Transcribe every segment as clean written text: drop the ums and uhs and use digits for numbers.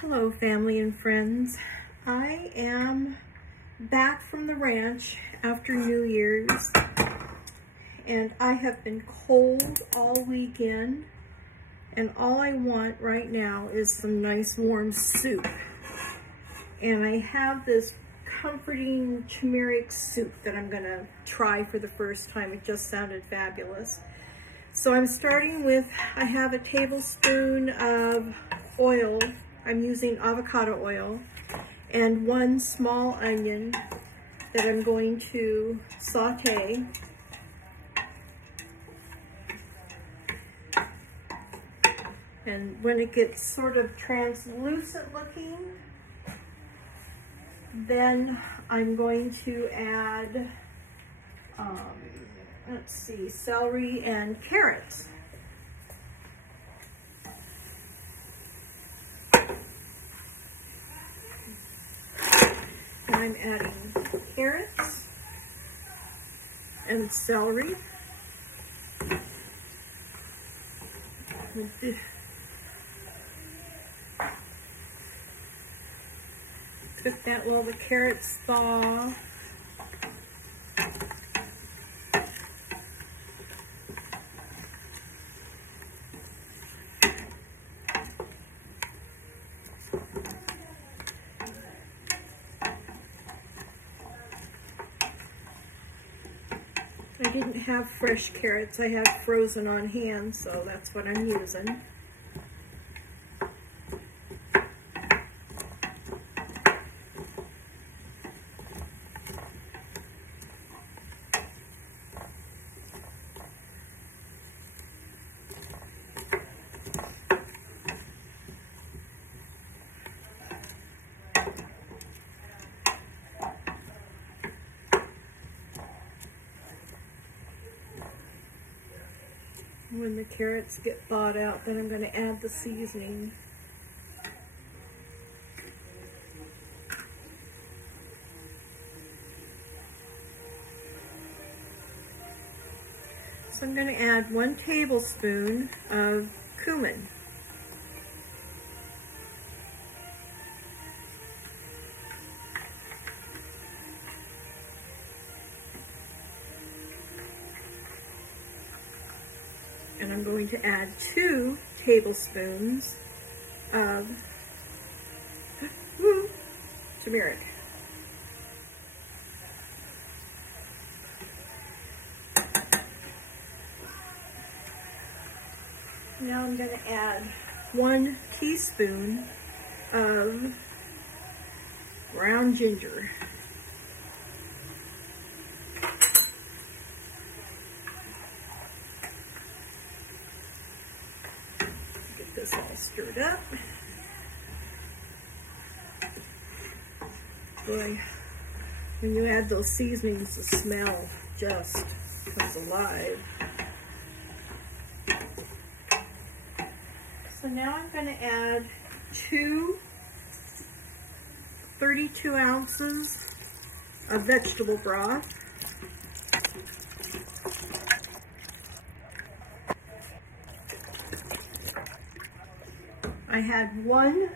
Hello, family and friends. I am back from the ranch after New Year's, and I have been cold all weekend, and all I want right now is some nice warm soup. And I have this comforting turmeric soup that I'm gonna try for the first time. It just sounded fabulous. So I'm starting with, I have a tablespoon of oil. I'm using avocado oil, and one small onion that I'm going to saute. And when it gets sort of translucent looking, then I'm going to add, let's see, celery and carrots. I'm adding carrots and celery. Cook that while the carrots thaw. I didn't have fresh carrots, I had frozen on hand, so that's what I'm using. When the carrots get thawed out, then I'm going to add the seasoning. So I'm going to add 1 tablespoon of cumin. And I'm going to add 2 tablespoons of turmeric. Now I'm going to add 1 teaspoon of ground ginger. This all stirred up. Boy, when you add those seasonings, the smell just comes alive. So now I'm going to add 2 32 ounces of vegetable broth. I had 1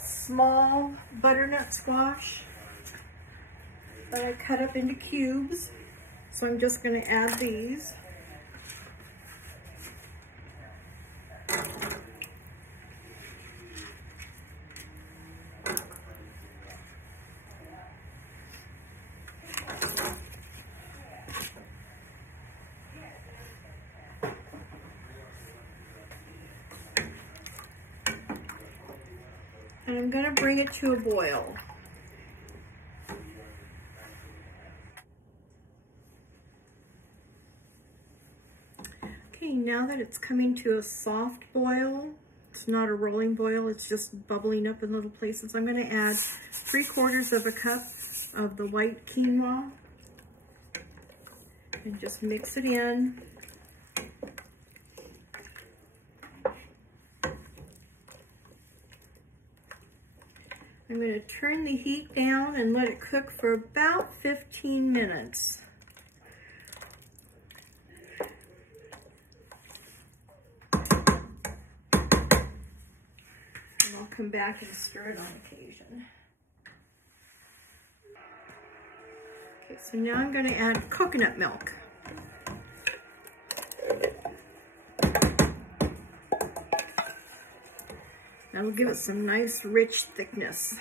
small butternut squash that I cut up into cubes, so I'm just going to add these. And I'm going to bring it to a boil. Okay, now that it's coming to a soft boil, it's not a rolling boil, it's just bubbling up in little places, I'm going to add 3/4 of a cup of the white quinoa and just mix it in. I'm going to turn the heat down and let it cook for about 15 minutes. come back and stir it on occasion. Okay, so now I'm going to add coconut milk. That'll give it some nice rich thickness.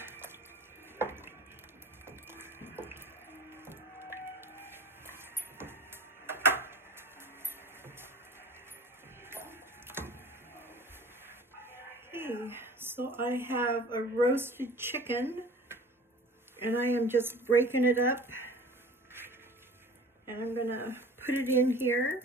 Okay, so I have a roasted chicken and I am just breaking it up and I'm gonna put it in here.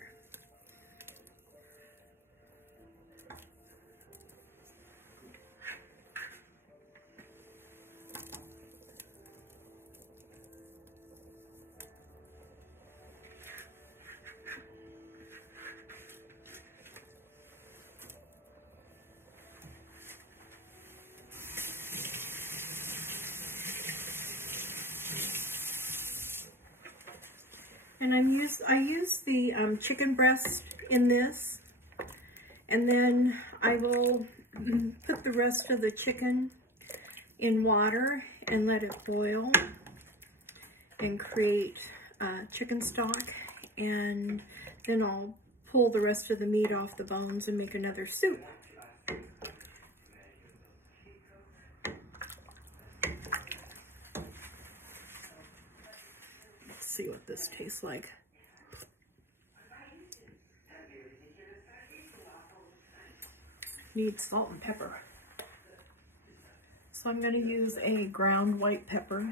And I use the chicken breast in this, and then I will put the rest of the chicken in water and let it boil and create chicken stock, and then I'll pull the rest of the meat off the bones and make another soup. See what this tastes like. Needs salt and pepper. So I'm going to use a ground white pepper.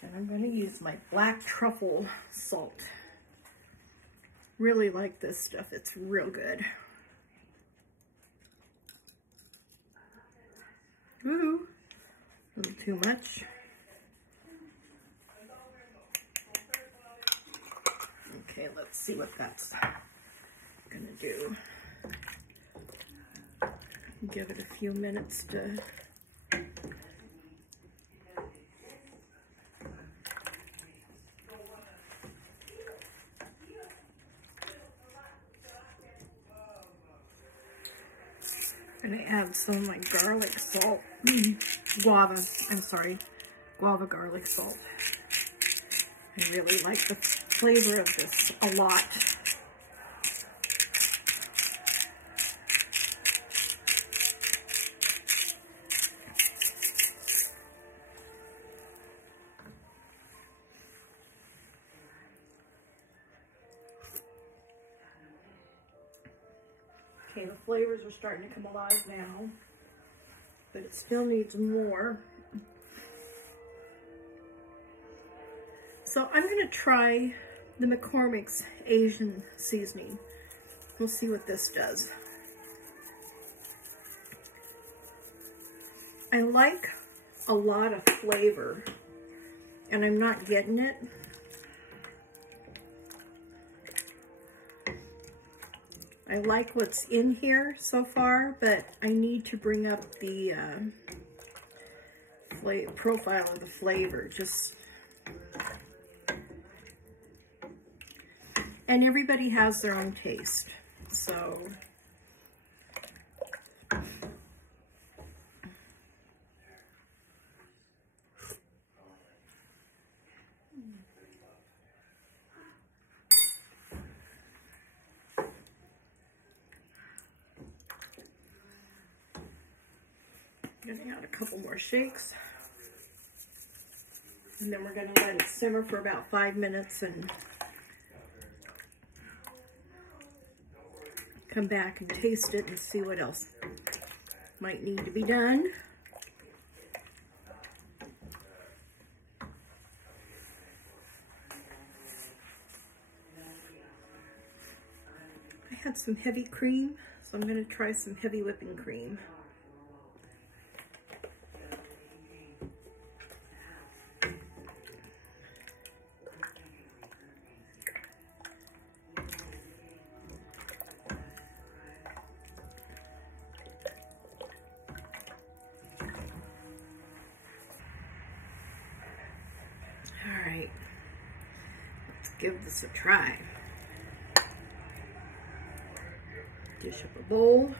And I'm going to use my black truffle salt. Really like this stuff. It's real good. Ooh, a little too much. Okay, let's see what that's gonna do. Give it a few minutes to I'm gonna add some of my garlic salt, guava garlic salt. I really like the flavor of this a lot. Okay, the flavors are starting to come alive now, but it still needs more. So I'm going to try the McCormick's Asian seasoning. We'll see what this does. I like a lot of flavor, and I'm not getting it. I like what's in here so far, but I need to bring up the profile of the flavor. And everybody has their own taste, so I'm gonna add a couple more shakes, and then we're gonna let it simmer for about 5 minutes and come back and taste it and see what else might need to be done. I had some heavy cream, so I'm going to try some heavy whipping cream. give this a try. Dish up a bowl.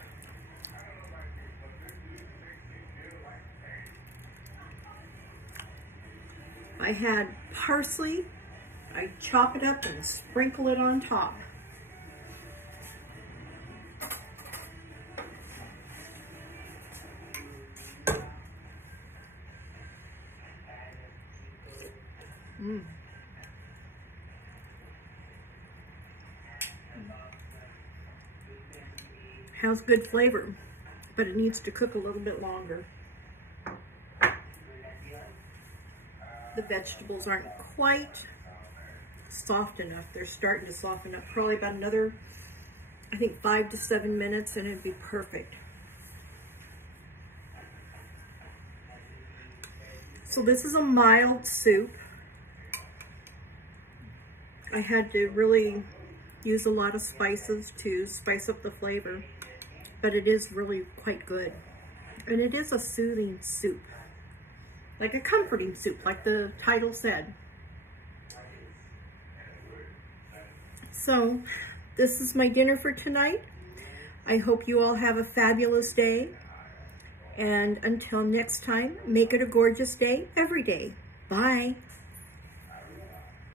I had parsley. I chop it up and sprinkle it on top. Has good flavor, but it needs to cook a little bit longer. The vegetables aren't quite soft enough. They're starting to soften up. Probably about another, I think, 5 to 7 minutes, and it'd be perfect. So this is a mild soup. I had to really use a lot of spices to spice up the flavor, but it is really quite good. And it is a soothing soup, like a comforting soup, like the title said. So this is my dinner for tonight. I hope you all have a fabulous day. And until next time, make it a gorgeous day every day. Bye.